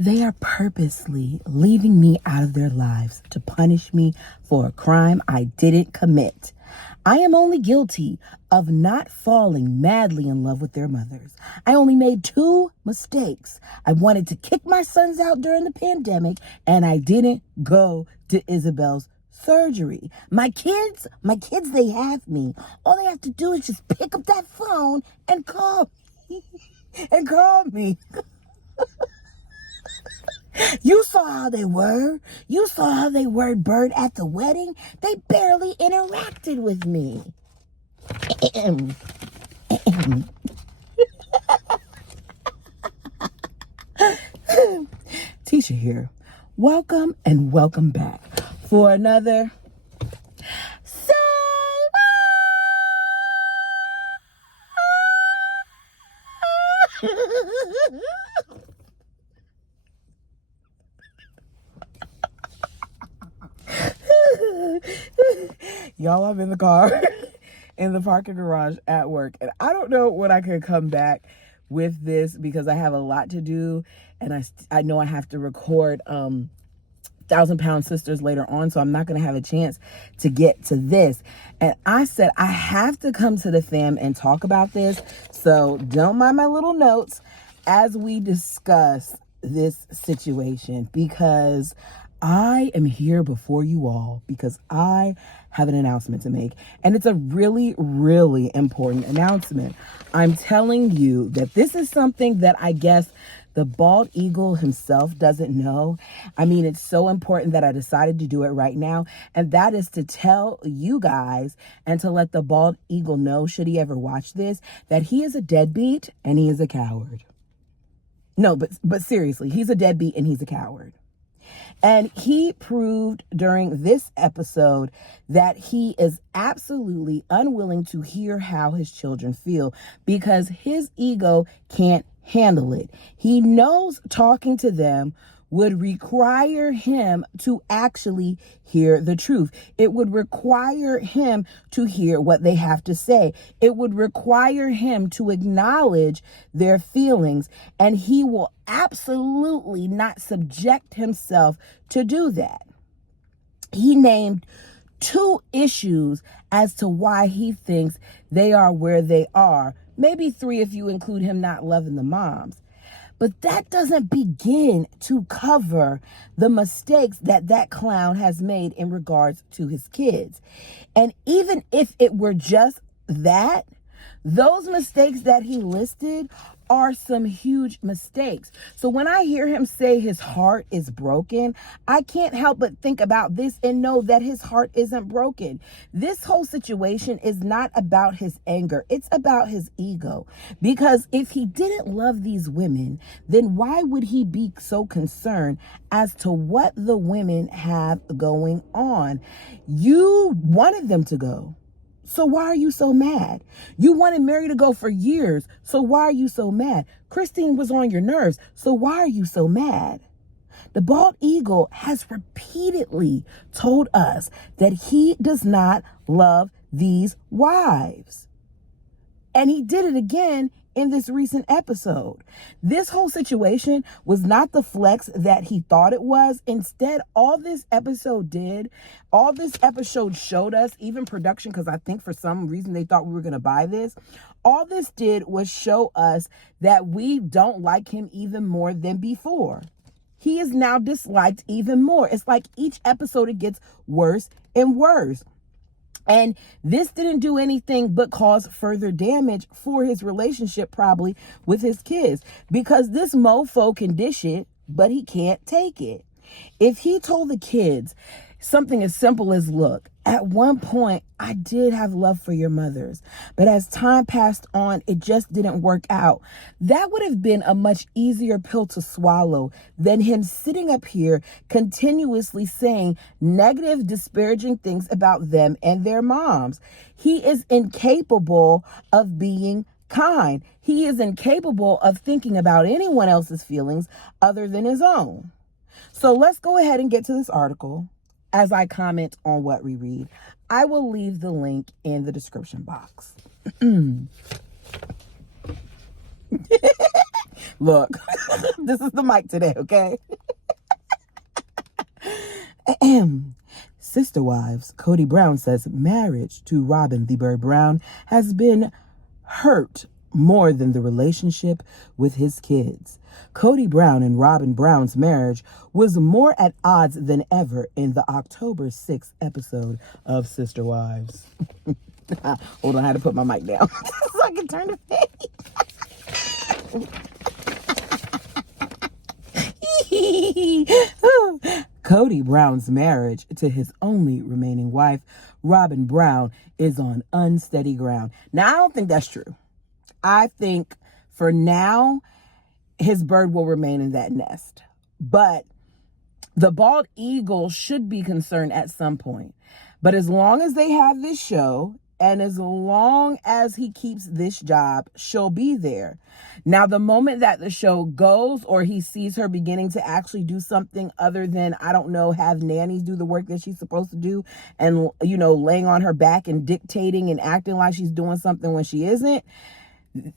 They are purposely leaving me out of their lives to punish me for a crime I didn't commit. I am only guilty of not falling madly in love with their mothers. I only made 2 mistakes. I wanted to kick my sons out during the pandemic, and I didn't go to Isabel's surgery. My kids, they have me. All they have to do is just pick up that phone and call me. And call me. You saw how they were. You saw how they were Bird at the wedding. They barely interacted with me. Tisha here. Welcome and welcome back for another Say What? Y'all, I'm in the car in the parking garage at work, and I don't know when I can come back with this because I have a lot to do, and I know I have to record 1,000-Pound Sisters later on, so I'm not going to have a chance to get to this. And I said I have to come to the fam and talk about this, so don't mind my little notes as we discuss this situation, because I am here before you all because I have an announcement to make, and it's a really, really important announcement. I'm telling you that this is something that I guess the bald eagle himself doesn't know. I mean, it's so important that I decided to do it right now, and that is to tell you guys and to let the bald eagle know, should he ever watch this, that he is a deadbeat and he is a coward. No, but seriously, he's a deadbeat and he's a coward. And he proved during this episode that he is absolutely unwilling to hear how his children feel because his ego can't handle it. He knows talking to them would require him to actually hear the truth. It would require him to hear what they have to say. It would require him to acknowledge their feelings, and he will absolutely not subject himself to do that. He named 2 issues as to why he thinks they are where they are. Maybe 3 if you include him not loving the moms. But that doesn't begin to cover the mistakes that clown has made in regards to his kids. And even if it were just that, those mistakes that he listed are some huge mistakes. So when I hear him say his heart is broken, I can't help but think about this and know that his heart isn't broken. This whole situation is not about his anger. It's about his ego. Because if he didn't love these women, then why would he be so concerned as to what the women have going on? You wanted them to go. So why are you so mad? You wanted Mary to go for years. So why are you so mad? Christine was on your nerves. So why are you so mad? The bald eagle has repeatedly told us that he does not love these wives. And he did it again in this recent episode. This whole situation was not the flex that he thought it was. Instead, all this episode showed us, even production, because I think for some reason they thought we were going to buy this. All this did was show us that we don't like him even more than before. He is now disliked even more. It's like each episode it gets worse and worse. And this didn't do anything but cause further damage for his relationship, probably with his kids, because this mofo can dish it, but he can't take it. If he told the kids something as simple as, look, at one point, I did have love for your mothers, but as time passed on, it just didn't work out. That would have been a much easier pill to swallow than him sitting up here continuously saying negative, disparaging things about them and their moms. He is incapable of being kind. He is incapable of thinking about anyone else's feelings other than his own. So let's go ahead and get to this article. As I comment on what we read, I will leave the link in the description box. Look, this is the mic today, okay? Sister Wives, Cody Brown says marriage to Robin the Bird Brown has been hurt more than the relationship with his kids. Cody Brown and Robin Brown's marriage was more at odds than ever in the October 6th episode of Sister Wives. Hold on, I had to put my mic down so I can turn the page. Cody Brown's marriage to his only remaining wife, Robin Brown, is on unsteady ground. Now, I don't think that's true. I think for now, his bird will remain in that nest. But the bald eagle should be concerned at some point. But as long as they have this show, and as long as he keeps this job, she'll be there. Now, the moment that the show goes or he sees her beginning to actually do something other than, I don't know, have nannies do the work that she's supposed to do and, laying on her back and dictating and acting like she's doing something when she isn't,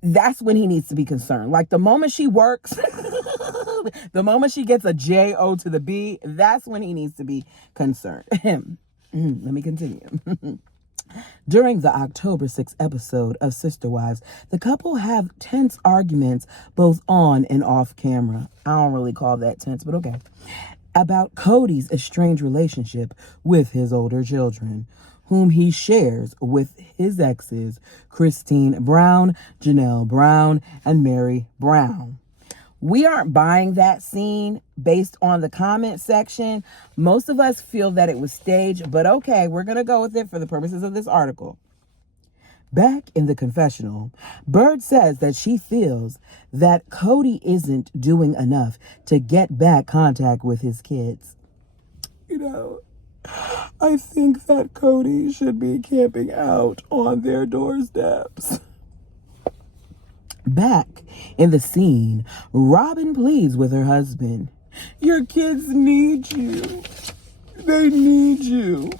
that's when he needs to be concerned. Like the moment she works, the moment she gets a J-O to the B, that's when he needs to be concerned. Let me continue. During the October 6th episode of Sister Wives, the couple have tense arguments both on and off camera. I don't really call that tense, but okay. About Cody's estranged relationship with his older children, whom he shares with his exes, Christine Brown, Janelle Brown, and Mary Brown. We aren't buying that scene based on the comment section. Most of us feel that it was staged, but okay, we're going to go with it for the purposes of this article. Back in the confessional, Bird says that she feels that Cody isn't doing enough to get back contact with his kids. I think that Cody should be camping out on their doorsteps. Back in the scene, Robin pleads with her husband. Your kids need you. They need you.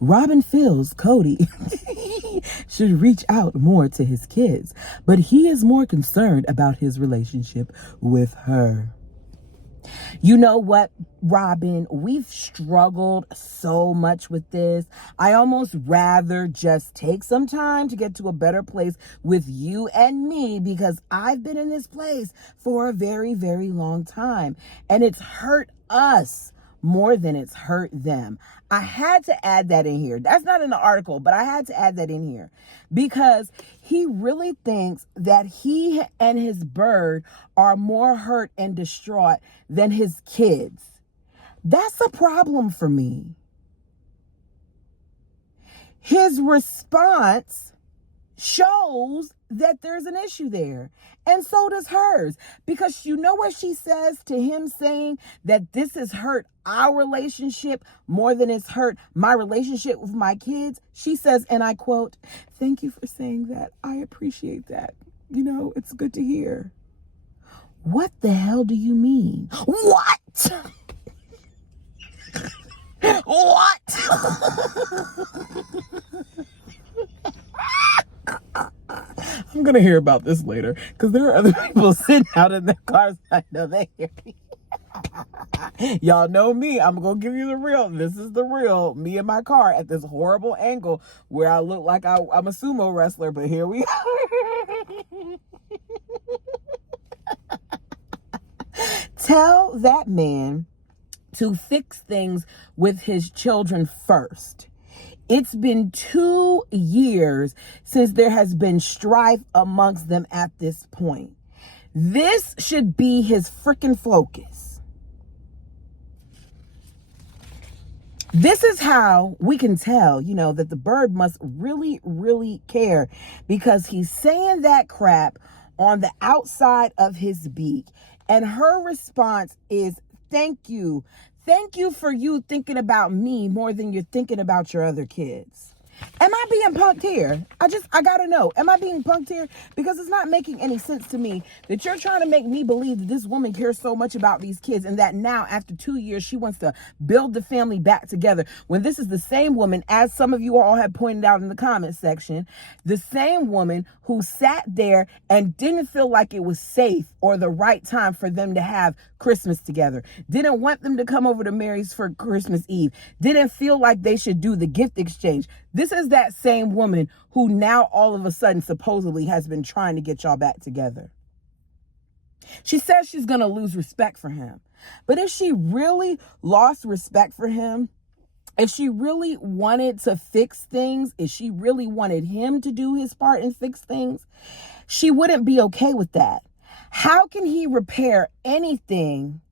Robin feels Cody should reach out more to his kids, but he is more concerned about his relationship with her. You know what, Robin? We've struggled so much with this. I almost rather just take some time to get to a better place with you and me because I've been in this place for a very, very long time. And it's hurt us more than it's hurt them. I had to add that in here. That's not in the article, but I had to add that in here because he really thinks that he and his bird are more hurt and distraught than his kids. That's a problem for me. His response shows that there's an issue there. And so does hers. Because you know what she says to him saying that this has hurt our relationship more than it's hurt my relationship with my kids? She says, and I quote, "Thank you for saying that. I appreciate that. It's good to hear." What the hell do you mean? What? What? I'm going to hear about this later because there are other people sitting out in their cars. I know they hear me. Y'all know me. I'm going to give you the real. This is the real me in my car at this horrible angle where I look like I'm a sumo wrestler, but here we are. Tell that man to fix things with his children first. It's been 2 years since there has been strife amongst them at this point. This should be his freaking focus. This is how we can tell, that the bird must really, really care because he's saying that crap on the outside of his beak. And her response is, thank you. Thank you for you thinking about me more than you're thinking about your other kids. Am I being punked here? I gotta know. Am I being punked here? Because it's not making any sense to me that you're trying to make me believe that this woman cares so much about these kids and that now after 2 years, she wants to build the family back together. When this is the same woman, as some of you all have pointed out in the comment section, the same woman who sat there and didn't feel like it was safe or the right time for them to have Christmas together. Didn't want them to come over to Mary's for Christmas Eve. Didn't feel like they should do the gift exchange. This is that same woman who now all of a sudden supposedly has been trying to get y'all back together. She says she's going to lose respect for him. But if she really lost respect for him, if she really wanted to fix things, if she really wanted him to do his part and fix things, she wouldn't be okay with that. How can he repair anything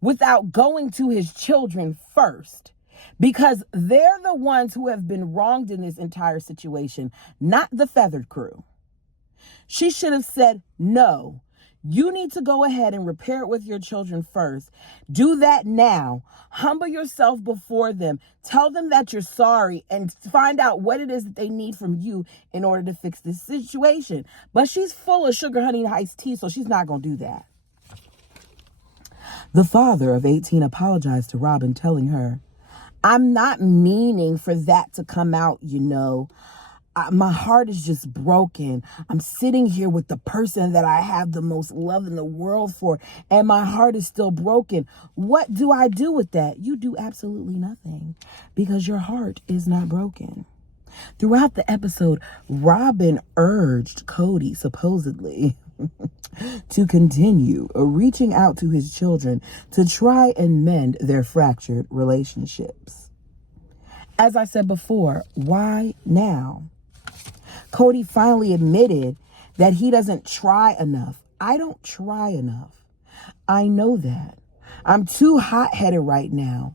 without going to his children first? Because they're the ones who have been wronged in this entire situation, not the feathered crew. She should have said, no, you need to go ahead and repair it with your children first. Do that now. Humble yourself before them. Tell them that you're sorry and find out what it is that they need from you in order to fix this situation. But she's full of sugar, honey, and iced tea, so she's not going to do that. The father of 18 apologized to Robin, telling her, I'm not meaning for that to come out, you know. My heart is just broken. I'm sitting here with the person that I have the most love in the world for, and my heart is still broken. What do I do with that? You do absolutely nothing, because your heart is not broken. Throughout the episode, Robin urged Cody, supposedly, to continue reaching out to his children to try and mend their fractured relationships. As I said before, why now? Cody finally admitted that he doesn't try enough. I don't try enough. I know that. I'm too hot-headed right now.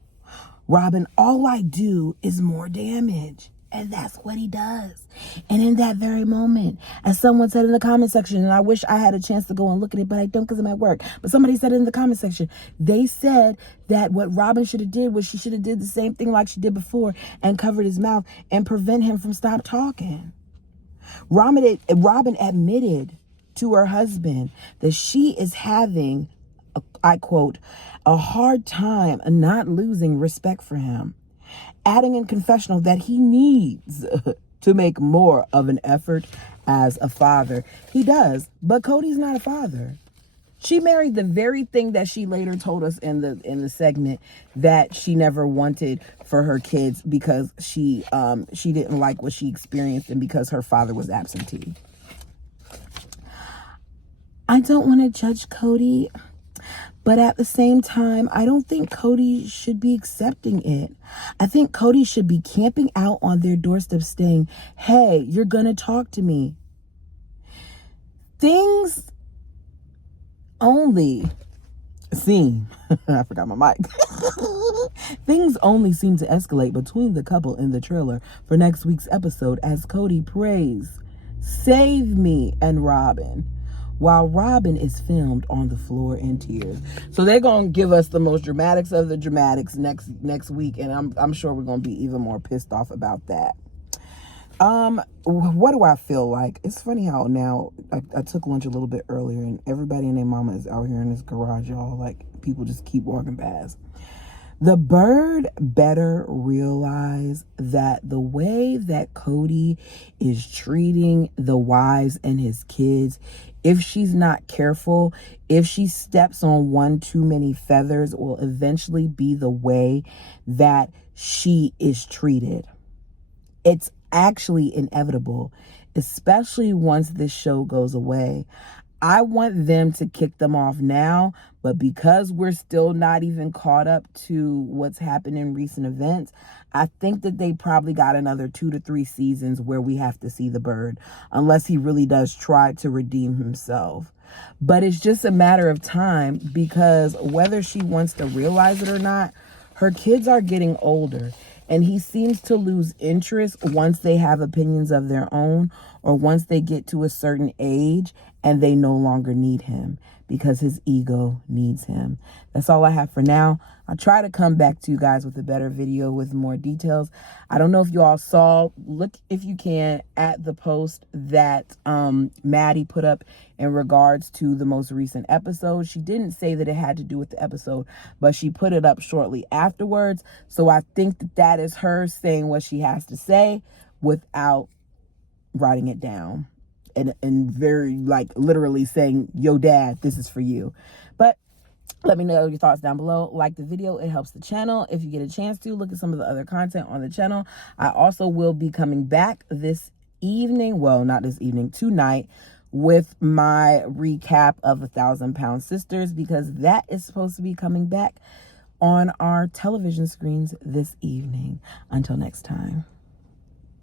Robin, all I do is more damage. And that's what he does. And in that very moment, as someone said in the comment section, and I wish I had a chance to go and look at it, but I don't because I'm at work. But somebody said it in the comment section. They said that what Robin should have did was she should have did the same thing like she did before and covered his mouth and prevent him from stop talking. Robin admitted to her husband that she is having, I quote, a hard time not losing respect for him, adding in confessional that he needs to make more of an effort as a father. He does, but Cody's not a father. She married the very thing that she later told us in the segment that she never wanted for her kids because she didn't like what she experienced and because her father was absentee. I don't want to judge Cody, but at the same time, I don't think Cody should be accepting it. I think Cody should be camping out on their doorstep saying, hey, you're going to talk to me. Things only seem, I forgot my mic. Things only seem to escalate between the couple in the trailer for next week's episode as Cody prays, save me, and Robin, while Robin is filmed on the floor in tears. So they're going to give us the most dramatics of the dramatics next week, and I'm sure we're going to be even more pissed off about that. What do I feel like? It's funny how now I took lunch a little bit earlier and everybody and their mama is out here in this garage, y'all. Like, people just keep walking past. The bird better realize that the way that Cody is treating the wives and his kids, if she's not careful, if she steps on one too many feathers, will eventually be the way that she is treated. It's actually inevitable, especially once this show goes away. I want them to kick them off now, but because we're still not even caught up to what's happened in recent events, I think that they probably got another 2 to 3 seasons where we have to see the bird, unless he really does try to redeem himself. But it's just a matter of time, because whether she wants to realize it or not, her kids are getting older. And he seems to lose interest once they have opinions of their own or once they get to a certain age and they no longer need him because his ego needs him. That's all I have for now. I'll try to come back to you guys with a better video with more details. I don't know if you all saw, look if you can at the post that Maddie put up in regards to the most recent episode. She didn't say that it had to do with the episode, but she put it up shortly afterwards. So I think that that is her saying what she has to say without writing it down. And very, like, literally saying, yo, dad, this is for you. But let me know your thoughts down below. Like the video, it helps the channel. If you get a chance to, look at some of the other content on the channel. I also will be coming back this evening, well, not this evening, tonight, with my recap of 1,000-Pound Sisters, because that is supposed to be coming back on our television screens this evening. Until next time.